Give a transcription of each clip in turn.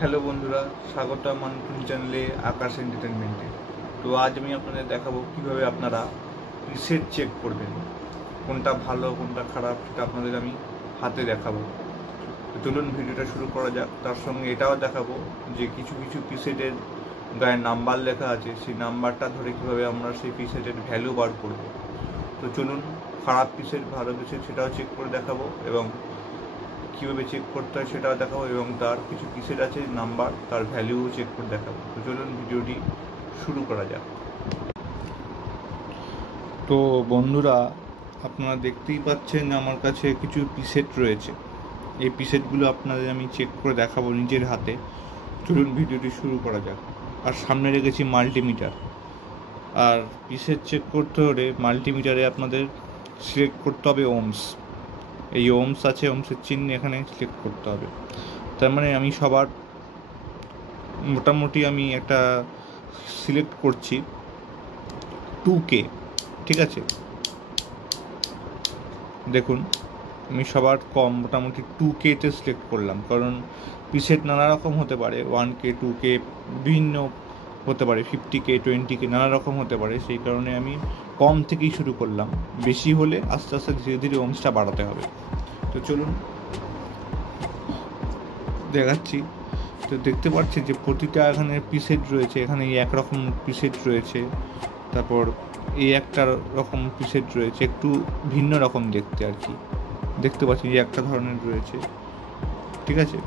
Hello বন্ধুরা, স্বাগত আমার নতুন চ্যানেলে আকাশ এন্টারটেনমেন্টে। তো আজ আমি আপনাদের দেখাবো কিভাবে আপনারা প্রিসেট চেক করবেন, কোনটা ভালো কোনটা খারাপ সেটা আপনাদের আমি হাতে দেখাবো। তো চলুন ভিডিওটা শুরু করা যাক। তার সঙ্গে এটাও দেখাবো যে কিছু কিছু প্রিসেটের গায়ে নাম্বার লেখা আছে, সেই নাম্বারটা ধরে কীভাবে আমরা সেই প্রিসেটের ভ্যালু বার করব। তো চলুন, খারাপ প্রিসেট ভালো প্রিসেট সেটাও চেক করে দেখাবো এবং কীভাবে চেক করতে হয় সেটাও দেখাবো, এবং তার কিছু প্রিসেট আছে নাম্বার, তার ভ্যালুও চেক করে দেখাবো। তো চলুন ভিডিওটি শুরু করা যাক। তো বন্ধুরা, আপনারা দেখতেই পাচ্ছেন আমার কাছে কিছু প্রিসেট রয়েছে। এই প্রিসেটগুলো আপনাদের আমি চেক করে দেখাবো নিজের হাতে। চলুন ভিডিওটি শুরু করা যাক। আর সামনে রেখেছি মাল্টিমিটার। আর প্রিসেট চেক করতে হলে মাল্টিমিটারে আপনাদের সিলেক্ট করতে হবে ওমস। এই ওমস আছে, ওমসের চিহ্ন এখানে সিলেক্ট করতে হবে। তার মানে আমি সবার মোটামুটি আমি একটা সিলেক্ট করছি 2K, ঠিক আছে। দেখুন, আমি সবার কম মোটামুটি 2K-তে সিলেক্ট করলাম, কারণ প্রিসেট নানা রকম হতে পারে, 1K 2K বিভিন্ন হতে পারে, 50K 20K নানা রকম হতে পারে। সেই কারণে আমি কম থেকেই শুরু করলাম। বেশি হলে আস্তে আস্তে ধীরে ধীরে ওমসটা বাড়াতে হবে। তো চলুন দেখাচ্ছি। তো দেখতে পাচ্ছি যে প্রতিটা এখানে প্রিসেট রয়েছে, এখানে এই একরকম প্রিসেট রয়েছে, তারপর এই একটা রকম প্রিসেট রয়েছে, একটু ভিন্ন রকম দেখতে আর কি। দেখতে পাচ্ছি যে একটা ধরনের রয়েছে, ঠিক আছে।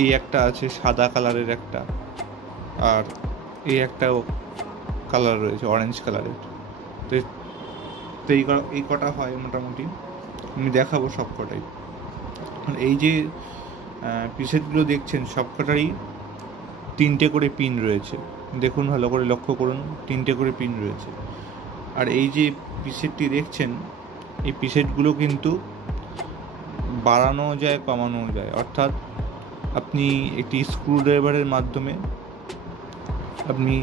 এই একটা আছে সাদা কালারের একটা, আর এই একটাও কালার রয়েছে অরেঞ্জ কালারের। তো এই কটা হয় মোটামুটি, আমি দেখাবো সব কটাই। এই যে প্রিসেটগুলো দেখছেন সবকটারই 3টে করে পিন রয়েছে। দেখুন, ভালো করে লক্ষ্য করুন, 3টে করে পিন রয়েছে। আর এই যে প্রিসেটটি দেখছেন, এই প্রিসেটগুলো কিন্তু বাড়ানো যায় কমানোও যায়। অর্থাৎ আপনি একটি স্ক্রুড্রাইভারের মাধ্যমে আপনি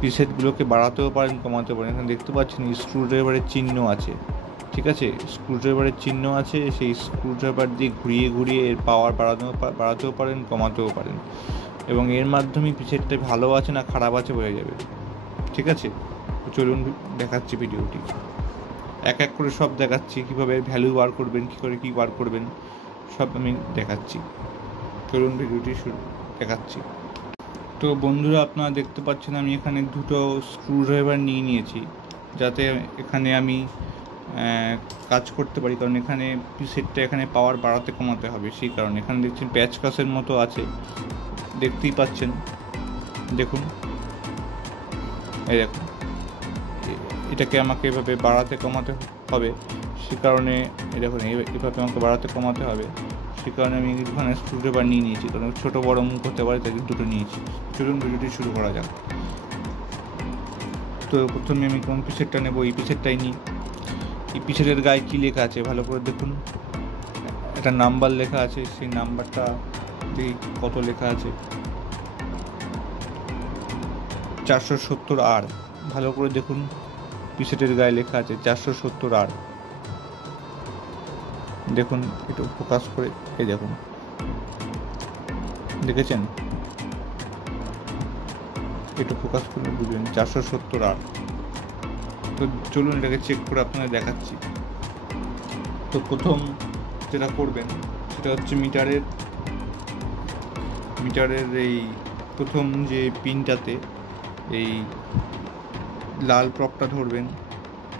প্রিসেটগুলোকে বাড়াতেও পারেন কমাতেও পারেন। এখানে দেখতে পাচ্ছেন স্ক্রুড্রাইভারের চিহ্ন আছে, ঠিক আছে। স্ক্রুড্রাইভারের চিহ্ন আছে, সেই স্ক্রুড্রাইভার দিয়ে ঘুরিয়ে ঘুরিয়ে এর পাওয়ার বাড়াতেও পারেন কমাতেও পারেন, এবং এর মাধ্যমে প্রিসেটটা ভালো আছে না খারাপ আছে বোঝা যাবে, ঠিক আছে। চলুন দেখাচ্ছি ভিডিওটি, এক এক করে সব দেখাচ্ছি, কীভাবে ভ্যালু বার করবেন, কী করে কী বার করবেন সব আমি দেখাচ্ছি। চলুন ভিডিওটি দেখাচ্ছি। তো বন্ধুরা, আপনারা দেখতে পাচ্ছেন আমি এখানে 2টো স্ক্রুড্রাইভার নিয়েছি, যাতে এখানে আমি কাজ করতে পারি, কারণ এখানে প্রিসেটটা এখানে পাওয়ার বাড়াতে কমাতে হবে। সেই কারণে এখানে দেখছেন প্যাচকাসের মতো আছে, দেখতেই পাচ্ছেন। দেখুন, এই দেখুন, এটাকে আমাকে এভাবে বাড়াতে কমাতে হবে। সে কারণে এই দেখুন, এভাবে আমাকে বাড়াতে কমাতে হবে। সে কারণে আমি এখানে স্ক্রুড্রাইভার নিয়েছি, কারণ ছোটো বড়ো মুখ হতে পারে, তাই 2টো নিয়েছি। চলুন ভিডিওটি শুরু করা যাক। তো প্রথমে আমি কোন প্রিসেটটা নেব, এই প্রিসেটটাই নিই। এই প্রিসেটের গায়ে কী লেখা আছে ভালো করে দেখুন, একটা নাম্বার লেখা আছে। সেই নাম্বারটা কত লেখা আছে, 470R। ভালো করে দেখুন, প্রিসেটের গায়ে লেখা আছে 470R। দেখুন, একটু ফোকাস করে, এই দেখুন, দেখেছেন? একটু ফোকাস করলে বুঝবেন 470R। তো চলুন এটাকে চেক করে আপনাদের দেখাচ্ছি। তো প্রথম যেটা করবেন সেটা হচ্ছে মিটারের এই প্রথম যে পিনটাতে এই লাল প্রপটা ধরবেন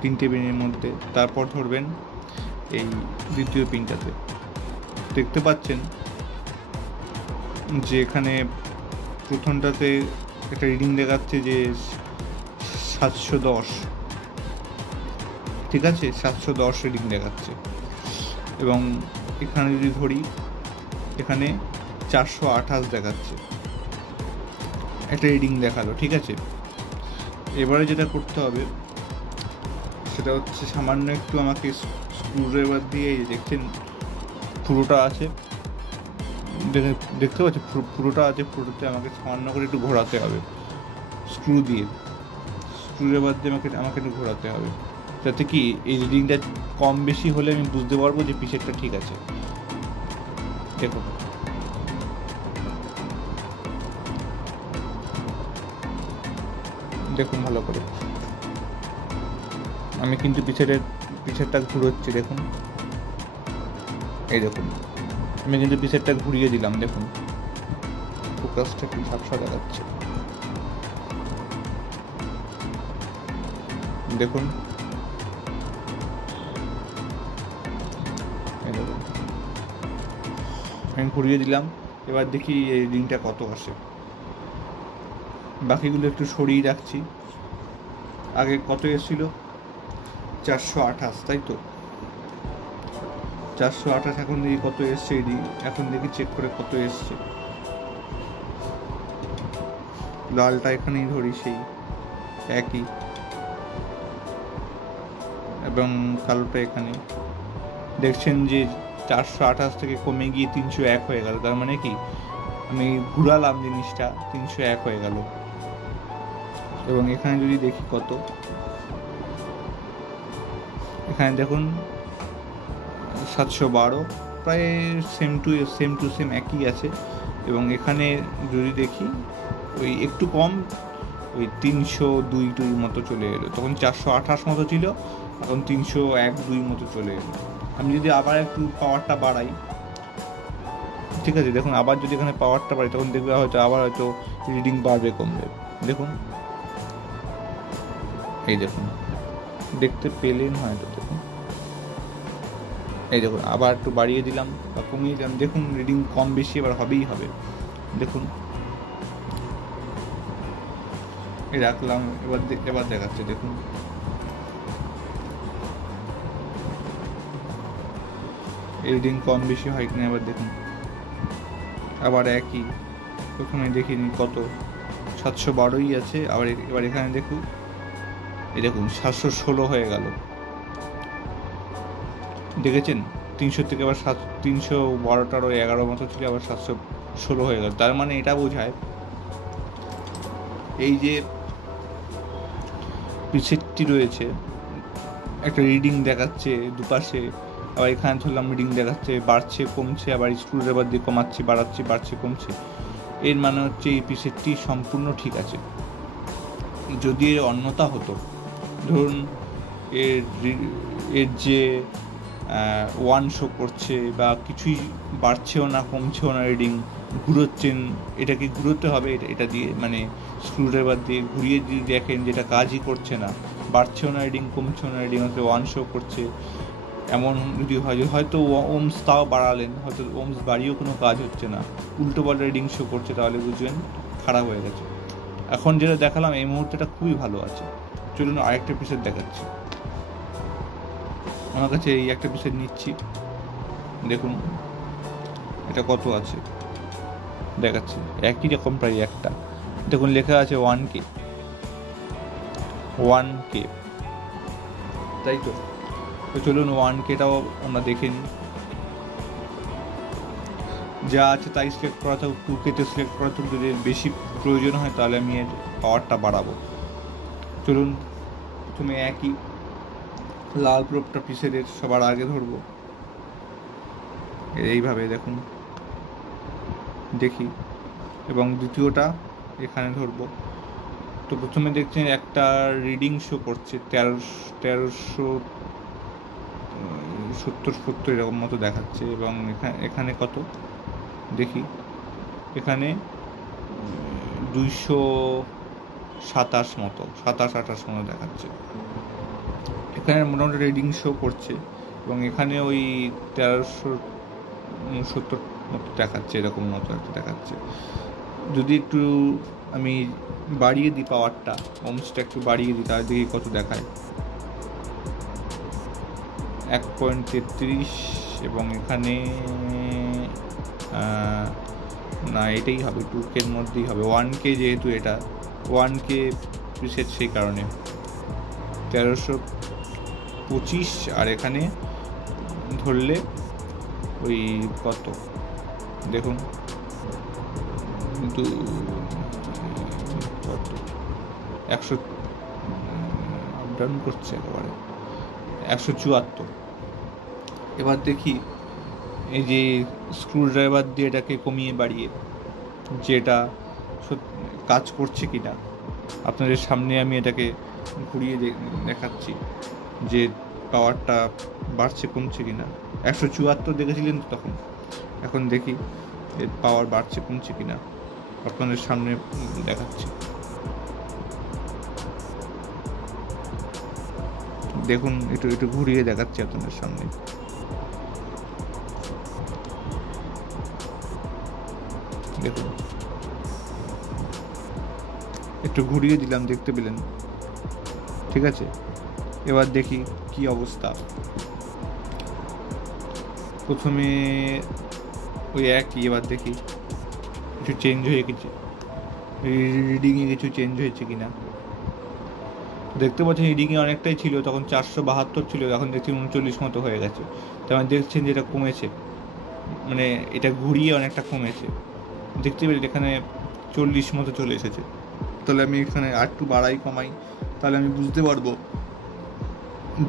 3টে পিনের মধ্যে, তারপর ধরবেন এই দ্বিতীয় পিনটাতে। দেখতে পাচ্ছেন যে এখানে প্রথমটাতে একটা রিডিং দেখাচ্ছে যে 710, ঠিক আছে, 710 রিডিং দেখাচ্ছে। এবং এখানে যদি ধরি, এখানে 428 দেখাচ্ছে, একটা রিডিং দেখালো, ঠিক আছে। এবারে যেটা করতে হবে সেটা হচ্ছে সামান্য একটু আমাকে স্ক্রুড্রাইভার দিয়ে, দেখছেন পুরোটা আছে, দেখতে পাচ্ছি পুরোটা আছে, পুরোটাতে আমাকে সামান্য করে একটু ঘোরাতে হবে স্ক্রুড্রাইভার দিয়ে আমাকে একটু ঘোরাতে হবে, যাতে কি এই রিডিংটা কম বেশি হলে আমি বুঝতে পারবো যে প্রিসেটটা ঠিক আছে। দেখুন, দেখুন ভালো করে, আমি কিন্তু পিছেরটা ঘুরোচ্ছি, দেখুন এই দেখুন আমি কিন্তু পিছেরটা ঘুরিয়ে দিলাম, দেখুন ফোকাসটা কি ঝাপসা দেখাচ্ছে, দেখুন আমি ঘুরিয়ে দিলাম। এবার দেখি এই রিডিংটা কত আসে। বাকিগুলো একটু সরিয়ে রাখছি। আগে কত এসেছিল? 428, তাই তো 428। এখন দেখি কত এসছে এডি, এখন দেখি চেক করে কত এসছে। লালটা এখানেই ধরি, সেই একই, এবং কালোটা এখানে। দেখছেন যে 428 থেকে কমে গিয়ে 301 হয়ে গেল। তার মানে কি আমি ঘুরালাম জিনিসটা, 301 হয়ে গেল। এবং এখানে যদি দেখি কত, এখানে দেখুন 712, প্রায় সেম টু সেম একই আছে। এবং এখানে যদি দেখি ওই একটু কম, ওই 302 মতো চলে এলো। তখন 428 মতো ছিল, এখন 301-2 মতো চলে এলো। আমি যদি আবার একটু পাওয়ারটা বাড়াই, ঠিক আছে, দেখুন আবার যদি এখানে পাওয়ারটা বাড়াই, তখন দেখবে হয়তো রিডিং বাড়বে কমবে। দেখুন এই দেখুন, দেখতে পেলেন হয়তো, দেখুন এই দেখুন আবার একটু বাড়িয়ে দিলাম বা কমিয়ে দিলাম, দেখুন রিডিং কম বেশি এবার হবেই হবে। দেখুন এই রাখলাম, এবার দেখাচ্ছে, দেখুন রিডিং কম বেশি হয় কিনা এবার দেখুন। আবার একই, প্রথমে দেখিনি কত 712ই আছে, এবার এখানে দেখুন, এই দেখুন 716 হয়ে গেল। দেখেছেন 300 থেকে আবার 312-11 মতো ছিল, আবার 716 হয়ে গেল। তার মানে এটা বোঝায় এই যে পিছেরটি রয়েছে একটা রিডিং দেখাচ্ছে দুপাশে, আবার এখানে ধরলাম রিডিং দেখাচ্ছে বাড়ছে কমছে, আবার স্ক্রুড্রাইভার দিয়ে কমাচ্ছি বাড়াচ্ছি, বাড়ছে কমছে। এর মানে হচ্ছে এই পিছেরটি সম্পূর্ণ ঠিক আছে। যদি এর অন্যতা হতো, ধরুন এর যে 1 শো করছে বা কিছুই বাড়ছেও না কমছেও না, রিডিং ঘুরোচ্ছেন, এটাকে ঘুরোতে হবে, এটা দিয়ে মানে স্ক্রুড্রাইভার দিয়ে ঘুরিয়ে দিয়ে দেখেন যেটা কাজই করছে না, বাড়ছেও না রিডিং কমছেও না, রিডিং হচ্ছে 1 শো করছে, এমন যদি হয় হয়তো ওমস তাও বাড়ালেন, হয়তো ওমস বাড়িয়েও কোনো কাজ হচ্ছে না, উল্টো পাল্টা রিডিং শো করছে, তাহলে বুঝবেন খারাপ হয়ে গেছে। এখন যেটা দেখালাম এই মুহূর্তেটা খুবই ভালো আছে। চলুন আরেকটা পিসের দেখাচ্ছি। আমার কাছে এই একটা পিসের নিচ্ছি, দেখুন এটা কত আছে দেখাচ্ছি, একই রকম প্রায় একটা, দেখুন লেখা আছে 1K, তাই তো। চলুন 1Kটাও আমরা দেখে নিই। যা আছে তাই সিলেক্ট করা থাকুক, 2Kতে সিলেক্ট করা থাকুক, যদি বেশি প্রয়োজন হয় তাহলে আমি এর পাওয়ারটা বাড়াবো। চলুন প্রথমে একই লাল প্রোবটা পিসের সবার আগে ধরবো, এইভাবে দেখুন দেখি, এবং দ্বিতীয়টা এখানে ধরবো। তো প্রথমে দেখছেন একটা রিডিং শো করছে 1370 এরকম মতো দেখাচ্ছে, এবং এখানে কত দেখি, এখানে 227 মতো 27-28 মতো দেখাচ্ছে। এখানে মোটামুটি রিডিং শো করছে, এবং এখানে ওই 1370 মতো দেখাচ্ছে, এরকম মতো একটা দেখাচ্ছে। যদি একটু আমি বাড়িয়ে দিই পাওয়ারটা, ওমসটা একটু বাড়িয়ে দিই, তার দিকে কত দেখায় 1.33, এবং এখানে না এটাই হবে 2Kর মধ্যেই হবে, 1K যেহেতু এটা 1K প্রিসেট, সেই কারণে 1325, আর এখানে ধরলে ওই কত দেখুন কত 100 আপডাউন করছে একেবারে 174। এবার দেখি এই যে স্ক্রুড্রাইভার দিয়ে এটাকে কমিয়ে বাড়িয়ে যেটা কাজ করছে কিনা, আপনাদের সামনে আমি এটাকে ঘুরিয়ে দেখাচ্ছি যে পাওয়ারটা বাড়ছে কমছে কিনা। 174 দেখেছিলেন তো তখন, এখন দেখি এর পাওয়ার বাড়ছে কমছে কিনা, আপনাদের সামনে দেখাচ্ছি। দেখুন একটু ঘুরিয়ে দেখাচ্ছি আপনাদের সামনে। দেখুন একটু ঘুরিয়ে দিলাম, দেখতে পেলেন? ঠিক আছে, এবার দেখি কি অবস্থা। প্রথমে ওই একই, এবার দেখি কিছু চেঞ্জ হয়ে গেছে, রিডিংয়ে কিছু চেঞ্জ হয়েছে কিনা। দেখতে পাচ্ছেন রিডিংয়ে অনেকটাই ছিল, তখন 472 ছিল, এখন দেখছি 39 মতো হয়ে গেছে। তার মানে দেখছেন যে এটা কমেছে, মানে এটা ঘুরিয়ে অনেকটা কমেছে। দেখতে পেলেন এখানে 40 মতো চলে এসেছে। তাহলে আমি এখানে আর একটু বাড়াই কমাই, তাহলে আমি বুঝতে পারবো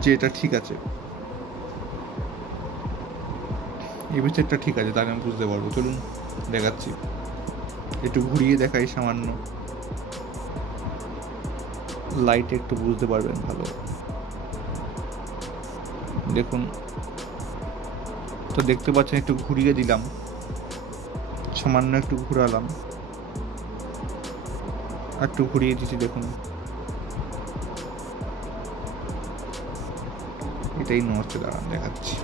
যে এটা ঠিক আছে, এই বিষয়টা ঠিক আছে, তাহলে আমি বুঝতে পারবো। চলুন দেখাচ্ছি, একটু ঘুরিয়ে দেখাই সামান্য, লাইটে একটু বুঝতে পারবেন ভালো। দেখুন তো, দেখতে পাচ্ছেন একটু ঘুরিয়ে দিলাম, সামান্য একটু ঘুরালাম, একটু ঘুরিয়ে দিচ্ছি। দেখুন এটাই নড়ছে, দাঁড়ান দেখাচ্ছি।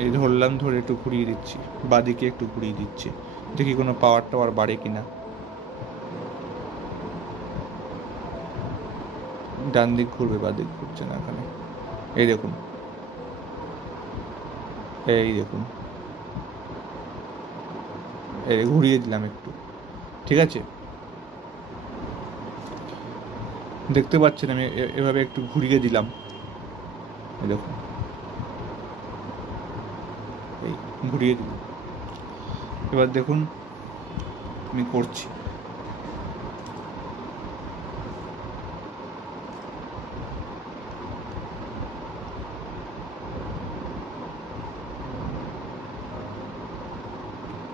এই ধরলাম, ধরে একটু ঘুরিয়ে দিচ্ছি, বাদিকে একটু ঘুরিয়ে দিচ্ছি, দেখি কোনো পাওয়ার টাওয়ার বাড়ে কিনা। ডান দিক ঘুরবে, বাদিক ঘুরছে না এখানে। এই দেখুন, এই দেখুন, এই ঘুরিয়ে দিলাম একটু, ঠিক আছে? দেখতে পাচ্ছেন আমি এভাবে একটু ঘুরিয়ে দিলাম, এই দেখুন, এই ঘুরিয়ে দিলাম। এবার দেখুন আমি করছি,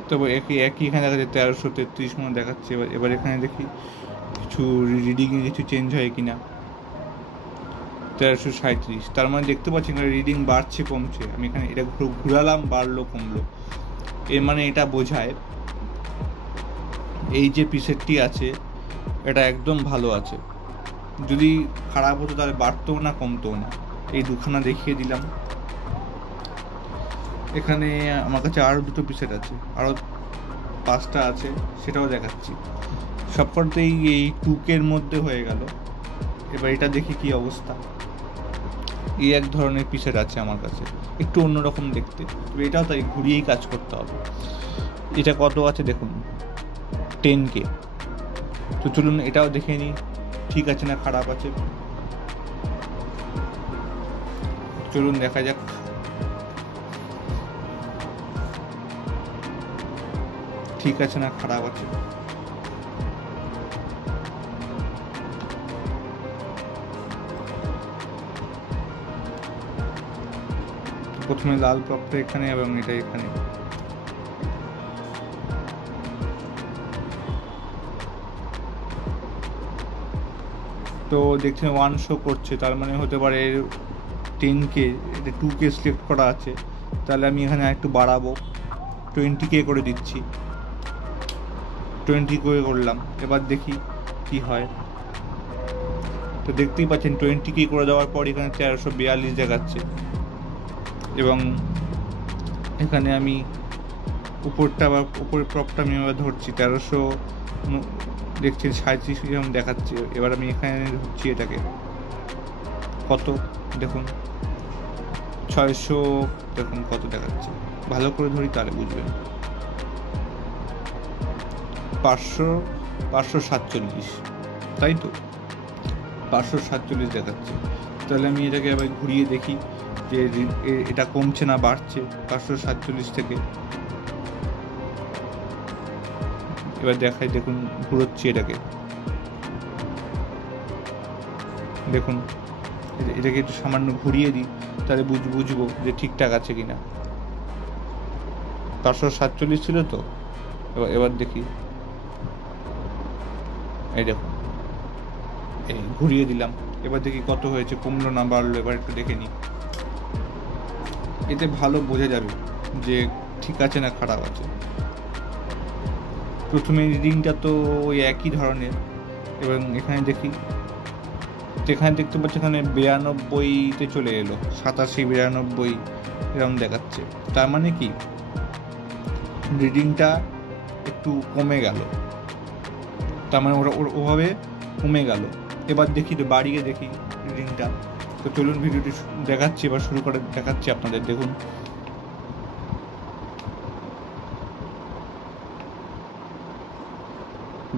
তবে একই এখানে দেখা যাচ্ছে 1333 মতো দেখাচ্ছে। এবার এখানে দেখি কিছু রিডিংয়ে কিছু চেঞ্জ হয় কিনা। 1337, তার মানে দেখতে পাচ্ছি এখানে রিডিং বাড়ছে কমছে। আমি এখানে এটা ঘুরালাম, বাড়লো কমলো, এর মানে এটা বোঝায় এই যে পিসেটটি আছে এটা একদম ভালো আছে। যদি খারাপ হতো তাহলে বাড়তেও না কমতেও না। এই দুখানা দেখিয়ে দিলাম। এখানে আমার কাছে আরও 2টো পিসেট আছে, আরও 5টা আছে, সেটাও দেখাচ্ছি। সবকটাতেই এই 2K-র মধ্যে হয়ে গেল। এবার এটা দেখি কি অবস্থা। এই এক ধরনের পিসেট আছে আমার কাছে, একটু অন্যরকম দেখতে, তবে এটাও তাই ঘুরিয়েই কাজ করতে হবে। এটা কত আছে দেখুন, 10K। তো চলুন এটাও দেখে নিই ঠিক আছে না খারাপ আছে। চলুন দেখা যাক। ঠিক আছে না খারাপ আছে। প্রথমে লাল প্রপটা এখানে এবং এটা এখানে। তো দেখছেন 1 শো করছে, তার মানে হতে পারে 10K, এটা 2K সিলেক্ট করা আছে, তাহলে আমি এখানে একটু বাড়াবো, 20K করে দিচ্ছি, 20K করলাম। এবার দেখি কি হয়। তো দেখতেই পাচ্ছেন 20K করে দেওয়ার পর এখানে 1342 দেখাচ্ছে, এবং এখানে আমি উপরটা আবার উপরের প্রপটা আমি আবার ধরছি 1300, দেখছি 37 যেমন দেখাচ্ছে। এবার আমি এখানে ধরছি এটাকে, কত দেখুন 600, দেখুন কত দেখাচ্ছে। ভালো করে ধরি তাহলে বুঝবেন। 547, তাই তো 547 দেখাচ্ছে। তাহলে আমি এটাকে আবার ঘুরিয়ে দেখি যে এটা কমছে না বাড়ছে 547 থেকে। এবার দেখাই, দেখুন ঘুরোচ্ছি এটাকে, দেখুন এটাকে একটু সামান্য ঘুরিয়ে দিই, তাহলে বুঝবো যে ঠিকঠাক আছে কিনা। 547 ছিল তো, এবার দেখি এই দেখুন, এই ঘুরিয়ে দিলাম, এবার দেখি কত হয়েছে, কমলো না বাড়লো, এবার একটু দেখে নিই। এতে ভালো বোঝা যাবে যে ঠিক আছে না খারাপ আছে। প্রথমে রিডিংটা তো ওই একই ধরনের, এবং এখানে দেখি, এখানে দেখতে পাচ্ছি এখানে 92-তে চলে এলো, 87-92 এরকম দেখাচ্ছে। তার মানে কি রিডিংটা একটু কমে গেল, তার মানে ওরা ওভাবে কমে গেল। এবার দেখি, বাড়িয়ে দেখি রিডিংটা। তো চলুন ভিডিওটি দেখাচ্ছি, এবার শুরু করে দেখাচ্ছি আপনাদের। দেখুন,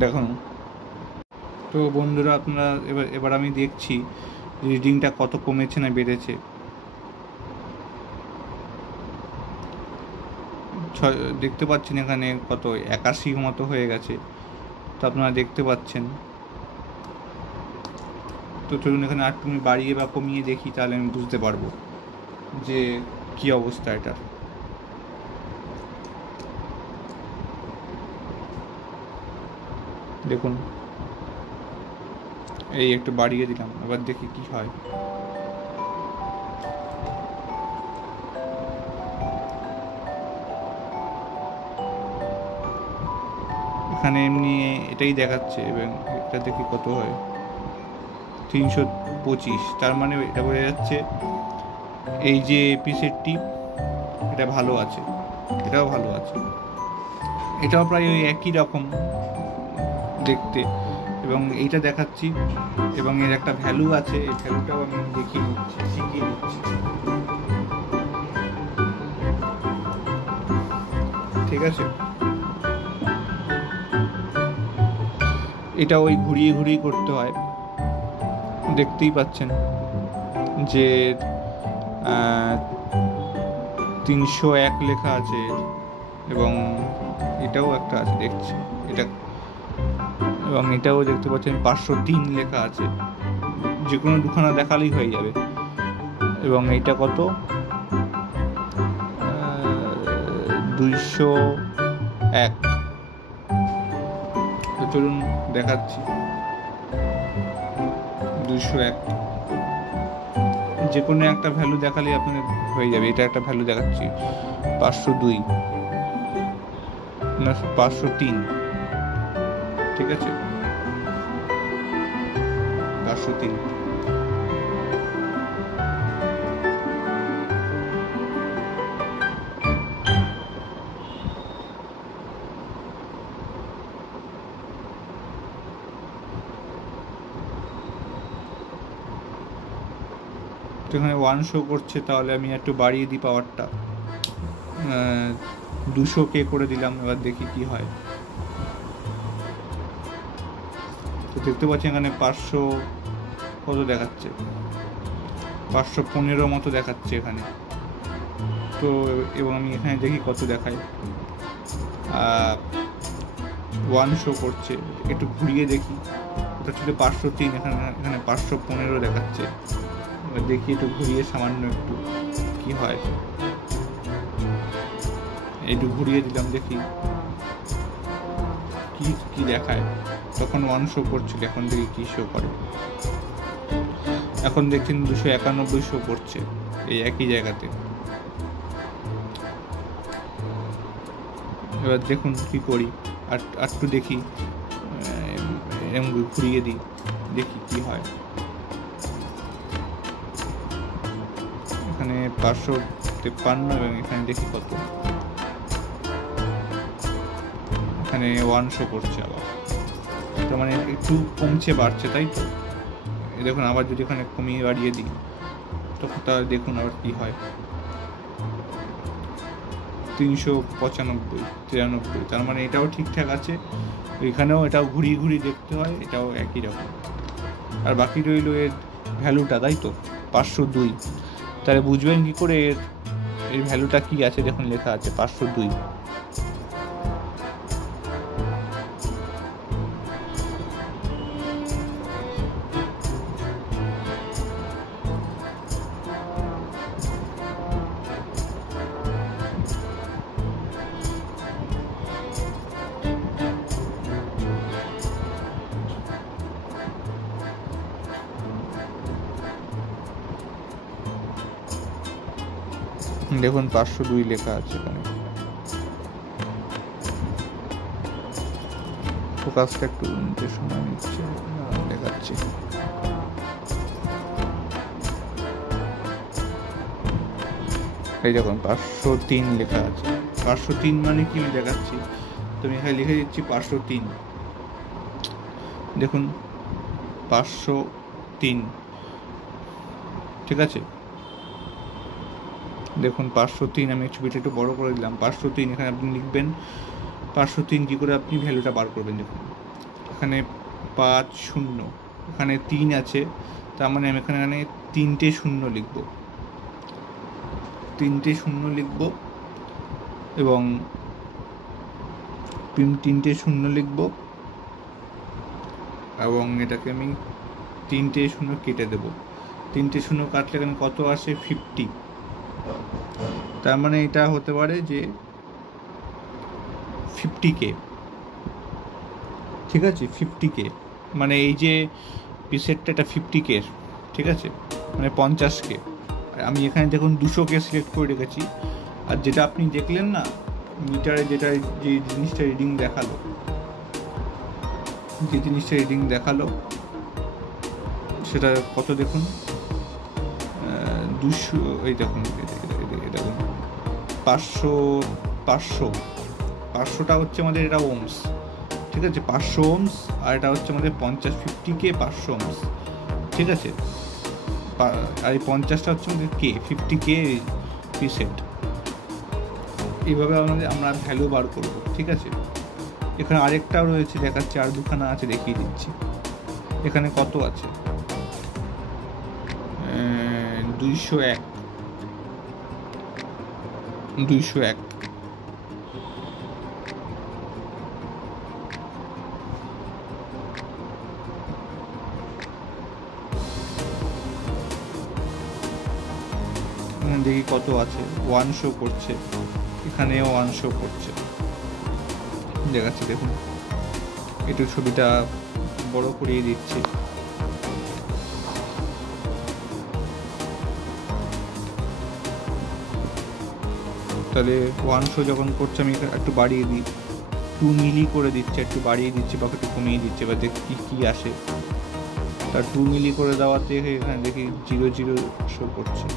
দেখুন তো বন্ধুরা, আপনারা এবার আমি দেখছি রিডিংটা কত কমেছে না বেড়েছে। দেখতে পাচ্ছেন এখানে কত 81 মতো হয়ে গেছে, তো আপনারা দেখতে পাচ্ছেন। তো চলুন এখানে আর তুমি বাড়িয়ে বা কমিয়ে দেখি, তাহলে আমি বুঝতে পারবো যে কি অবস্থা এটার। দেখুন, এই একটু বাড়িয়ে দিলাম, এবার দেখি কি হয়। এখানে এমনি এটাই দেখাচ্ছে, এবং এটা দেখি কত হয়, 325। তার মানে এটা বোঝা যাচ্ছে এই যে পিসের টিপ, এটা ভালো আছে, এটাও ভালো আছে, এটাও প্রায় ওই একই রকম দেখতে, এবং এইটা দেখাচ্ছি, এবং এর একটা ভ্যালু আছে, এই ভ্যালুটাও আমি দেখিয়ে দিচ্ছি, শিখিয়ে দিচ্ছি। ঠিক আছে, এটা ওই ঘুরিয়ে ঘুরিয়ে করতে হয়, দেখতেই পাচ্ছেন যে 301 লেখা আছে, এবং এটাও একটা আছে দেখছি এটা, এবং এটাও দেখতে পাচ্ছেন 503 লেখা আছে, যে কোনো দুখানা দেখালেই হয়ে যাবে। এবং এইটা কত, 201। তো চলুন দেখাচ্ছি, 201, যে কোনো একটা ভ্যালু দেখালেই আপনাদের হয়ে যাবে। এটা একটা ভ্যালু দেখাচ্ছি 502 না 503, ঠিক আছে, 503। এখানে 1 শো করছে, তাহলে আমি একটু বাড়িয়ে দিই পাওয়ারটা, 200K করে দিলাম, এবার দেখি কি হয়। তো দেখতে পাচ্ছি এখানে 500 কত দেখাচ্ছে, 515 মতো দেখাচ্ছে এখানে। তো এবং আমি এখানে দেখি কত দেখায়, 1 শো করছে, একটু ঘুরিয়ে দেখি, ওটা ছিল 503, এখানে 515 দেখাচ্ছে। দেখি একটু ঘুরিয়ে সামান্য একটু কি হয়, একটু ঘুরিয়ে দিলাম, দেখি কি কি দেখায়। তখন 1 শো করছিল, এখন দেখি কি শো করে। এখন দেখছেন 291 শো করছে এই একই জায়গাতে। এবার দেখুন কি করি, আর একটু দেখি, ঘুরিয়ে দিই, দেখি কি হয়। এখানে 553, এবং এখানে দেখি কত, এখানে 1 শো করছে আবার, তার মানে একটু কমছে বাড়ছে, তাই তো। দেখুন আবার যদি এখানে কমিয়ে বাড়িয়ে দিই, তখন তাহলে দেখুন আবার কি হয়, 395, 93, তার মানে এটাও ঠিকঠাক আছে। এখানেও এটাও ঘুরিয়ে ঘুরিয়ে দেখতে হয়, এটাও একই রকম। আর বাকি রইল এর ভ্যালুটা, তাই তো, 502। তাহলে বুঝবেন কি করে এর ভ্যালুটা কি আছে, দেখুন লেখা আছে 502। দেখুন 502 লেখা আছে এখানে। ফোকাসটা একটু নিতে সময় নিচ্ছে, দেখাচ্ছি। এই দেখুন 503 লেখা আছে। 503 মানে কি আমি দেখাচ্ছি, তো আমি এখানে লিখে দিচ্ছি 503। দেখুন 503, ঠিক আছে। দেখুন 503, আমি ছবিটা একটু বড় করে দিলাম। 503 এখানে আপনি লিখবেন। 503 কী করে আপনি ভ্যালুটা বার করবেন, দেখুন এখানে 50, এখানে 3 আছে, তার মানে আমি এখানে 3টে শূন্য লিখব, 3টে শূন্য লিখব এবং 3টে শূন্য লিখব এবং এটাকে আমি 3টে শূন্য কেটে দেব। 3টে শূন্য কাটলে এখানে কত আসে, 50। তার মানে এটা হতে পারে যে 50K, ঠিক আছে। 50K মানে এই যে পিসেটটা, এটা 50K, ঠিক আছে, মানে 50K। আমি এখানে দেখুন 200K সিলেক্ট করে রেখেছি। আর যেটা আপনি দেখলেন না মিটারে, যেটা যে জিনিসটা রিডিং দেখালো, যে জিনিসটা রিডিং দেখালো সেটা কত দেখুন, 200, এই দেখুন, দেখুন 500টা হচ্ছে আমাদের এটা ওমস, ঠিক আছে, 500 ওমস। আর এটা হচ্ছে আমাদের 50K 500 ওমস, ঠিক আছে। আর এই 50টা হচ্ছে আমাদের কে, 50K পিসেট। এইভাবে আমরা ভ্যালু বার করবো, ঠিক আছে। এখানে আরেকটাও রয়েছে, দেখাচ্ছে আর দুখানা আছে, দেখিয়ে দিচ্ছি। এখানে কত আছে, 201, 201। দেখি কত আছে, 1 শো করছে, এখানেও 1 শো করছে, দেখাচ্ছে। দেখুন একটু ছবিটা বড় করিয়ে দিচ্ছি। তাহলে 1 শো যখন করছে, আমি একটু বাড়িয়ে দিই, 2 মিলি করে দিচ্ছে, একটু বাড়িয়ে দিচ্ছি বা একটু কমিয়ে দিচ্ছে, বা দেখি কী আসে। তার 2 মিলি করে দেওয়াতে এখানে দেখি 00 শো করছে।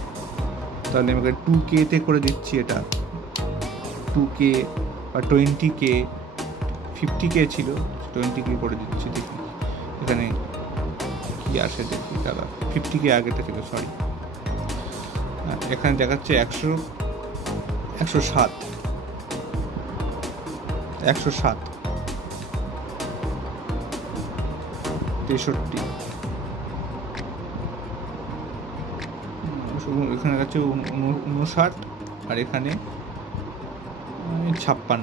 তাহলে আমাকে 2K করে দিচ্ছি, এটা 2K বা 20K, 50K ছিল, 20K করে দিচ্ছি। দেখি এখানে কি আসে, দেখি দাদা। 50K আগেটা ছিল, সরি। এখানে দেখাচ্ছে 107, 107, 63, এখানে দেখাচ্ছে 59, আর এখানে 56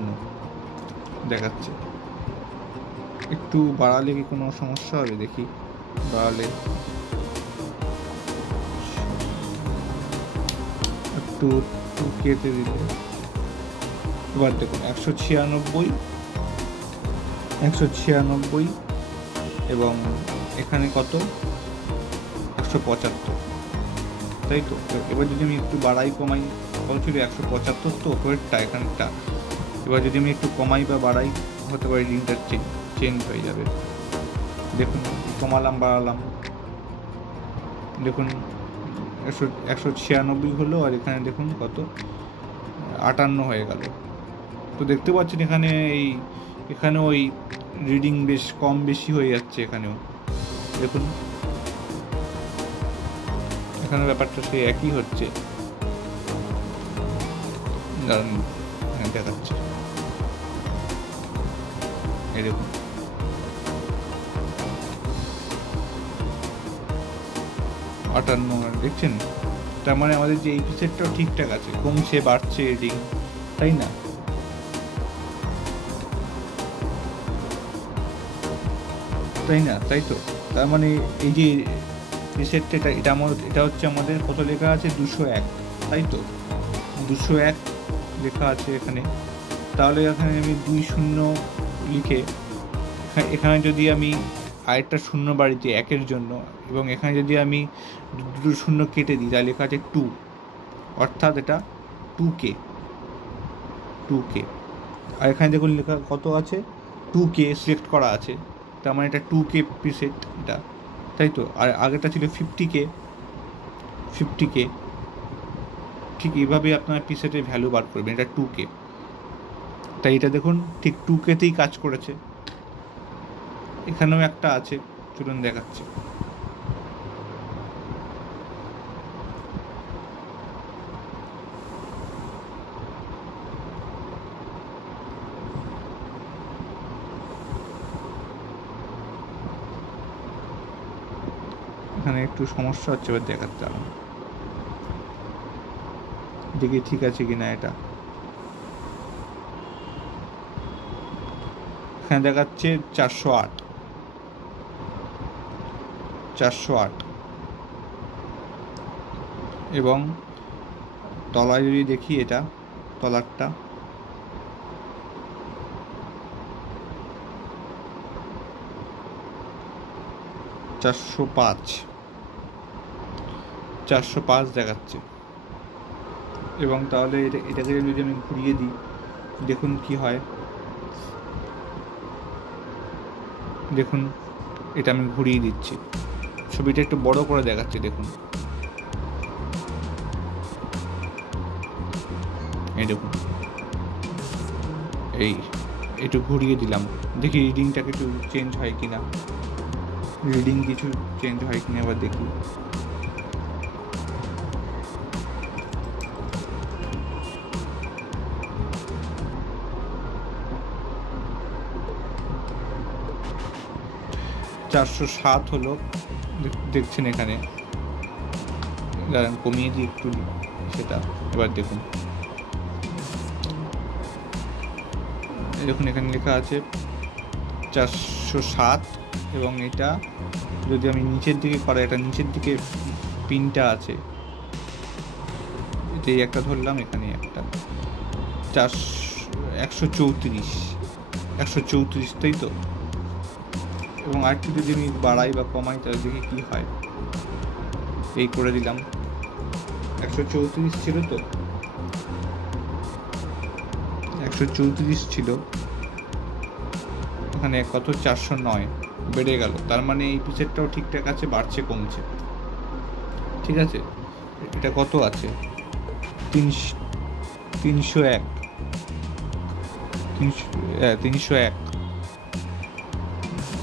দেখাচ্ছে। একটু বাড়ালে কি কোনো সমস্যা হবে, দেখি বাড়ালে একটু কেটে দিলে। এবার দেখুন 196, 196 এবং এখানে কত, 175, তাই তো। এবার যদি আমি একটু বাড়াই কমাই, কত ছিল, 175 তো ওয়েটটা এখানটা। এবার যদি আমি একটু কমাই বা বাড়াই, হতে পারে রিডিংটা চেঞ্জ হয়ে যাবে। দেখুন কমালাম বাড়ালাম, দেখুন 196 হলো, আর এখানে দেখুন কত, 58 হয়ে গেল। তো দেখতে পাচ্ছেন এখানে ওই রিডিং বেশ কম বেশি হয়ে যাচ্ছে। এখানেও দেখুন, এখানে ব্যাপারটা সেই একই হচ্ছে, দেখাচ্ছে। এই দেখুন আটান্ন, দেখছেন। তার মানে আমাদের যে এই পিসেটটাও ঠিকঠাক আছে, কমছে বাড়ছে রিডিং, তাই না। তাই তো। তার মানে এই যে পিসেটটা, এটা হচ্ছে আমাদের কত লেখা আছে, 201, তাই তো। 201 লেখা আছে এখানে। তাহলে এখানে আমি 20 লিখে, এখানে যদি আমি আরেকটা শূন্য বাড়িতে 1-এর জন্য, এবং এখানে যদি আমি 2 শূন্য কেটে দিই, তাহলে লেখা আছে 2, অর্থাৎ এটা 2K। আর এখানে দেখুন লেখা কত আছে, 2K সিলেক্ট করা আছে, তার মানে এটা 2K প্রিসেট এটা, তাই তো। আর আগেটা ছিল 50K। ঠিক এইভাবেই আপনার প্রিসেটের ভ্যালু বার করবেন, এটা 2K। তাই এটা দেখুন ঠিক 2K-তেই কাজ করেছে। এখানেও একটা আছে, চলুন দেখাচ্ছি। এখানে একটু সমস্যা হচ্ছে, এবার দেখাতে হবে, দেখি ঠিক আছে কিনা এটা। এখানে দেখাচ্ছে 408 এবং তলায় যদি দেখি, এটা তলারটা 405 দেখাচ্ছে। এবং তাহলে এটাকে যদি আমি ঘুরিয়ে দিই, দেখুন কি হয়, দেখুন এটা আমি ঘুরিয়ে দিচ্ছি, ছবিটা একটু বড় করে দেখাচ্ছি, দেখুন এই দেখুন, এই একটু ঘুরিয়ে দিলাম, দেখি রিডিংটা কিছু চেঞ্জ হয় কিনা, কিছু চেঞ্জ হয় কিনা এবার দেখি। $407 হলো, দেখছেন এখানে, কমিয়ে দিই একটু সেটা, এবার দেখুন এখানে লেখা আছে 407। এবং এটা যদি আমি নিচের দিকে করা, এটা নিচের দিকে পিনটা আছে, এটাই একটা ধরলাম, এখানে একটা 134, তাই তো। এবং আরেকটু যদি আমি বাড়াই বা কমাই, তাহলে দেখি কী হয়, এই করে দিলাম, 134 ছিল তো, 134 ছিল, এখানে কত 409 বেড়ে গেল, তার মানে এই পিসেরটাও ঠিকঠাক আছে, বাড়ছে কমছে, ঠিক আছে। এটা কত আছে, 301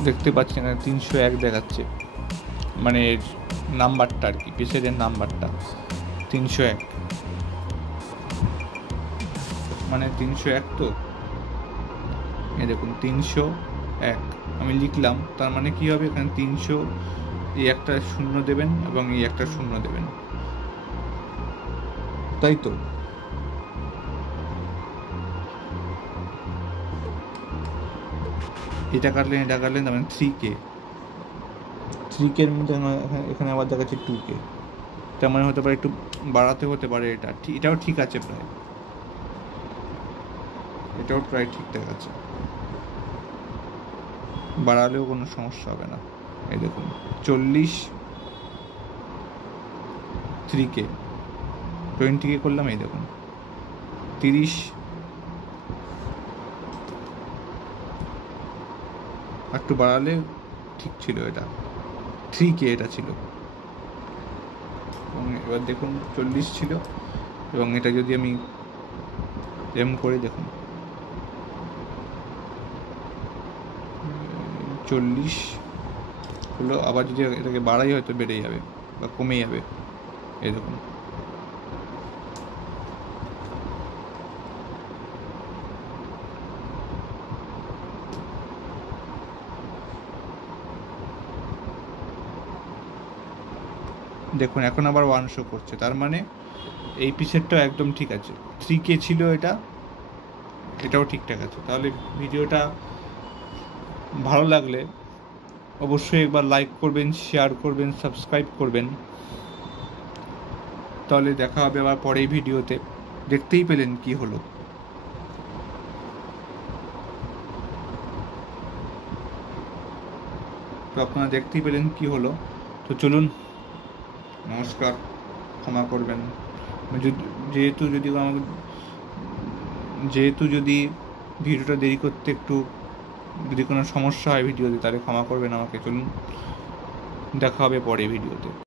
দেখতে পাচ্ছেন, 301 দেখাচ্ছে, মানে নাম্বারটা আর কি, পিসের নাম্বারটা 301, মানে 301 তো, এই দেখুন 301 আমি লিখলাম, তার মানে কি হবে, এখানে 300, এই একটা শূন্য দেবেন এবং এই একটা শূন্য দেবেন, তাই তো। এটা কাটলেন তার মানে 3K এর মধ্যে এখানে আবার দেখাচ্ছে 2K, তার মানে হতে পারে একটু বাড়াতে হতে পারে, এটাও ঠিক আছে প্রায়, এটাও প্রায় ঠিকঠাক আছে, বাড়ালেও কোনো সমস্যা হবে না। এই দেখুন 40, 3K, 20K করলাম, এই দেখুন 30, একটু বাড়ালে ঠিক ছিল, এটা 3K এটা ছিল, এবং এবার দেখুন 40 ছিল, এবং এটা যদি আমি করে দেখুন 40 হলো, আবার যদি এটাকে বাড়াই হয়তো বেড়ে যাবে বা কমে যাবে, এই দেখুন দেখুন এখন আবার 1 শো করছে, তার মানে এই পিসেরটাও একদম ঠিক আছে, 3K ছিল, এটাও ঠিকঠাক আছে। তাহলে ভিডিওটা ভালো লাগলে অবশ্যই একবার লাইক করবেন, শেয়ার করবেন, সাবস্ক্রাইব করবেন। তাহলে দেখা হবে আবার পরের ভিডিওতে। দেখতেই পেলেন কি হলো। তো আপনারা দেখতেই পেলেন কি হলো। তো চলুন, নমস্কার, ক্ষমা করবেন, যেহেতু যদি ভিডিওটা দেরি করতে একটু যদি কোনো সমস্যা হয় ভিডিওতে, তাহলে ক্ষমা করবেন আমাকে। চলুন দেখা হবে পরে ভিডিওতে।